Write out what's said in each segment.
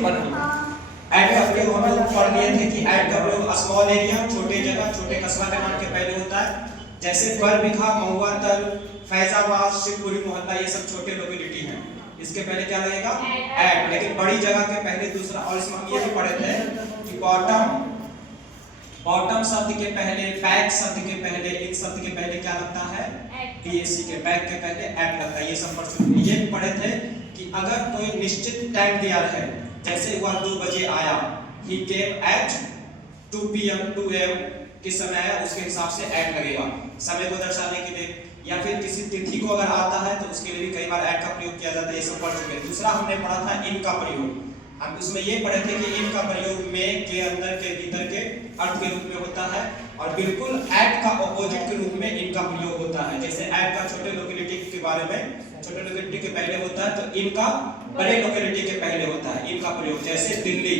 Add का प्रयोग हम लोग पढ़ लिए थे कि ऐड का प्रयोग स्मॉल एरिया, छोटे जगह, छोटे कस्बा के नाम के पहले होता है। जैसे बरबीघा, महुआ तल, फैजाबाद, शिवपुरी मोहल्ला, ये सब छोटे लोकेलिटी हैं। इसके पहले क्या लगेगा? ऐड। लेकिन बड़ी जगह के पहले दूसरा, और इसमें हम ये भी पढ़े थे कि बॉटम शब्द के पहले, बैक शब्द के पहले, इन शब्द के पहले क्या लगता है? BAC के, बैक के पहले ऐड लगता है। ये सब पढ़ चुके हैं। ये पढ़े थे कि अगर कोई निश्चित टाइम दिया है, जैसे वह 2 बजे आया, he came at 2 PM 2 AM किस समय आया, उसके हिसाब से ऐड लगेगा समय को दर्शाने के लिए। या फिर किसी तिथि को अगर आता है तो उसके लिए भी कई बार ऐड का प्रयोग किया जाता है। ये सब पढ़ चुके हैं। दूसरा हमने पढ़ा था इन का प्रयोग। हम उसमें ये पढ़े थे कि इन का प्रयोग में के, अंदर के, भीतर के अर्थ के रूप में होता है, और बिल्कुल ऐड का ऑपोजिट के रूप में इन का प्रयोग होता है। जैसे ऐड का छोटे लोकेलिटी के बारे में, छोटे लोकेलिटी के पहले होता है, तो इनका बड़े लोकेलिटी के पहले होता है इनका प्रयोग। जैसे दिल्ली,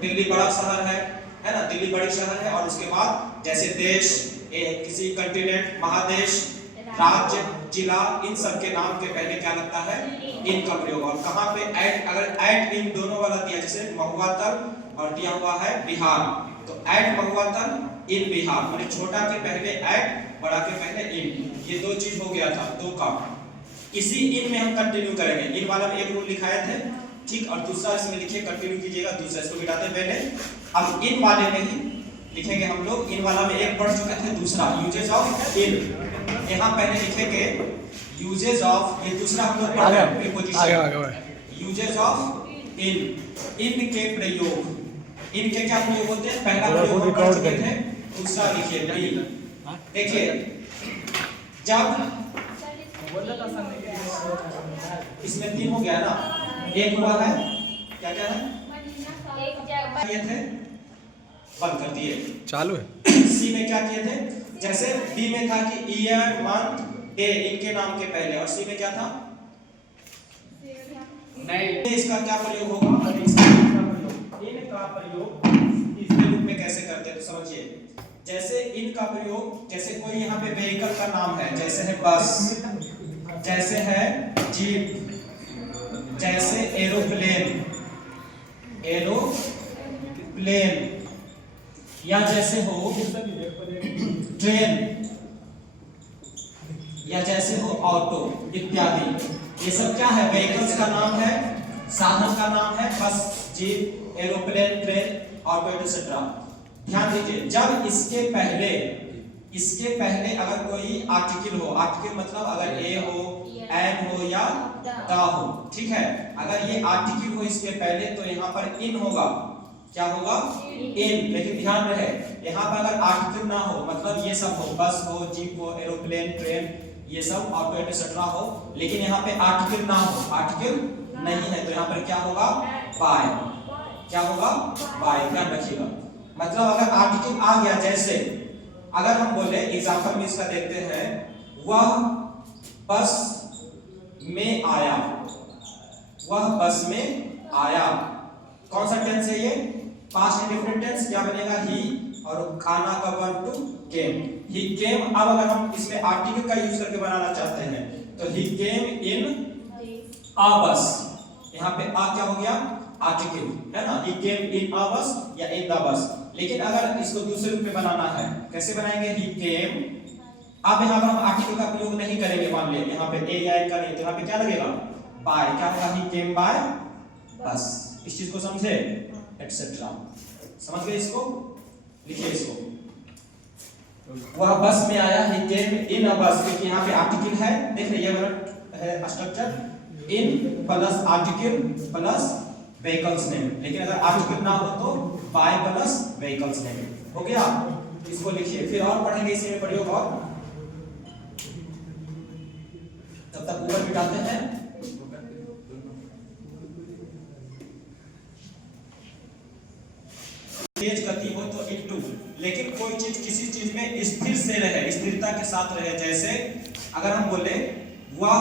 दिल्ली बड़ा शहर है ना, दिल्ली बड़ी शहर है। और उसके बाद जैसे देश, किसी कंटिनेंट, महादेश, राज्य, जिला, इन सब के नाम के पहले क्या लगता है? इन का प्रयोग। और कहाँ पे ऐड, अगर ऐड इन दोनों वाला दिया, जैसे महुआ तल और दिया हुआ है बिहार, तो ऐड महुआ तल इन बिहार, माने छोटा के पहले ऐड, बड़ा के पहले इन। ये दो चीज हो गया था, दो का। इसी इन में हम कंटिन्यू करेंगे। इन वाला में एक रूल लिखाए थे, ठीक, और दूसरा इसमें लिखिए, कंटिन्यू कीजिएगा। दूसरा इसको मिटाते पहले, अब इन वाले में ही लिखेंगे हम लोग। इन वाला में एक पढ़ चुके थे, दूसरा यूजेस ऑफ इन। यहाँ पहले लिखेंगे यूजेस ऑफ, ये दूसरा हम लोग पढ़ रहे हैं, प्रीपोजिशन। यूजेस ऑफ इन के प्रयोग, इन के क्या प्रयोग होते हैं? पहला प्रयोग हम पढ़ चुके थे, दूसरा लिखिए बी। देखिए, जब इसमें 3 हो गया ना, एक हुआ है, क्या क्या है? किए थे, बंद कर दिए, चालू है। सी में क्या किए थे? जैसे बी में था कि ईयर, मंथ, डे इनके नाम के पहले, और सी में क्या था? नहीं। इसका क्या प्रयोग होगा? इनका प्रयोग इसके रूप में कैसे करते हैं तो समझिए। जैसे इनका प्रयोग, जैसे कोई यहाँ पे व्हीकल का नाम है, जैसे है बस, जैसे है जीप, जैसे एरोप्लेन, या जैसे हो ट्रेन, या जैसे हो ऑटो इत्यादि। ये सब क्या है? व्हीकल्स का नाम है, साधन का नाम है, बस, jeep, aeroplane, train, auto etcetera. ध्यान दीजिए, जब इसके पहले अगर कोई आर्टिकल हो, आर्टिकल मतलब अगर ए हो, एन हो या द हो, ठीक है, अगर ये आर्टिकल हो इसके पहले, तो यहाँ पर इन होगा। क्या होगा? इन। लेकिन ध्यान रहे, यहाँ पर अगर आर्टिकल ना हो, मतलब ये सब हो, बस हो, जीप हो, एरोप्लेन, ट्रेन, ये सब ऑटो एटसेट्रा हो, लेकिन यहाँ पे आर्टिकल ना हो, आर्टिकल नहीं है, तो यहाँ पर क्या होगा? बाय। क्या होगा? बाय। ध्यान रखिएगा, मतलब अगर आर्टिकल आ गया, जैसे अगर हम बोले एग्जांपल में इसका देखते हैं, वह बस में आया, वह बस में आया, कौन सा टेंस है ये? Past indefinite tense. क्या बनेगा? ही, और आना का वर्ब टू केम, ही केम। अब अगर हम इसमें आर्टिकल का यूज करके बनाना चाहते हैं, तो ही केम इन अ बस, यहाँ पे आ क्या हो गया? आर्टिकल, है ना, he came in a bus या in the bus। लेकिन अगर इसको दूसरे रूप में बनाना है, कैसे बनाएंगे? he came, अब यहाँ पर हम आर्टिकल का प्रयोग नहीं करेंगे, मान लिया यहाँ पे ए या का नहीं, तो यहाँ पे क्या लगेगा? by। क्या होगा? he came by bus। इस चीज को समझे? एटसेट्रा। समझ गए इसको? लिखिए इसको, वह बस में आया, he came in a bus, क्योंकि यहाँ पे आर्टिकल है। देख रहे, ये वर्ड है structure, in plus article plus vehicles name. लेकिन अगर आर्टिकल ना हो तो बाय प्लस व्हीकल्स नेम हो गया। इसको लिखिए, फिर और पढ़ेंगे इसी में प्रयोग, और तब तक ऊपर मिटाते हैं। तेज गति हो तो इनटू, लेकिन कोई चीज किसी चीज में स्थिर से रहे, स्थिरता के साथ रहे। जैसे अगर हम बोले वह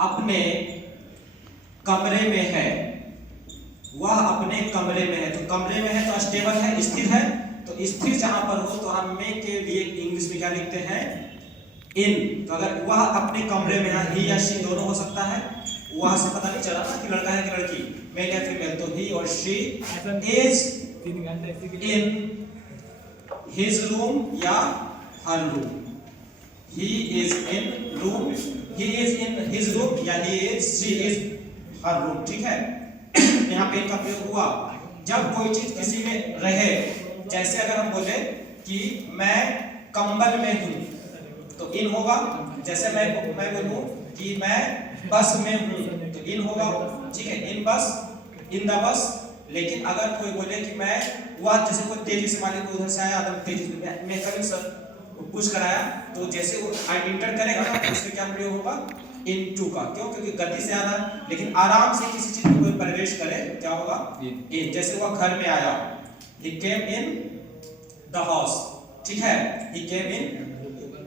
अपने कमरे में है, वह अपने कमरे में है, तो कमरे में है तो स्टेबल है, स्थिर है, तो स्थिर जहां पर हो तो हम में के लिए इंग्लिश में क्या लिखते हैं? इन। तो अगर वह अपने कमरे में है, ही या शी दोनों हो सकता है, वहां से पता नहीं चला ना कि लड़का है कि लड़की, मेल या फीमेल। तो ही और she is in his room या her room। he is in room, he is in his room या she is her room। ठीक है, यहाँ पे इनका प्रयोग हुआ जब कोई चीज किसी में रहे। जैसे अगर हम बोले कि मैं कंबल में हूँ तो इन होगा। जैसे मैं बोलूँ कि मैं बस में हूँ तो इन होगा। ठीक है, इन बस, इन द बस। लेकिन अगर कोई बोले कि मैं वह, जैसे कोई तेजी से मान लीजिए उधर से आया आदम तेजी से, मैं कभी सर पुश कराया तो जैसे वो इंटर करेगा ना तो उसमें क्या प्रयोग होगा, इनटू का। क्यों? क्योंकि गति से आना। लेकिन आराम से किसी चीज में कोई प्रवेश करे क्या होगा, इन। जैसे वह घर में आया, he came in the house। ठीक है, he came in,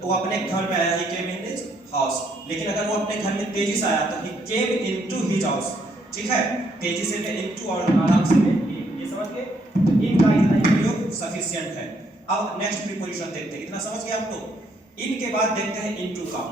वो अपने घर में आया, he came in his house। लेकिन अगर वो अपने घर में तेजी से आया तो he came into his house। ठीक है, तेजी से में इनटू और आराम से में इन। ये समझ गए? तो इन का इतना ही प्रयोग सफिशिएंट है। अब नेक्स्ट प्रीपोजिशन देखते हैं। इतना समझ गए आप लोग? इन के बाद देखते हैं इनटू का।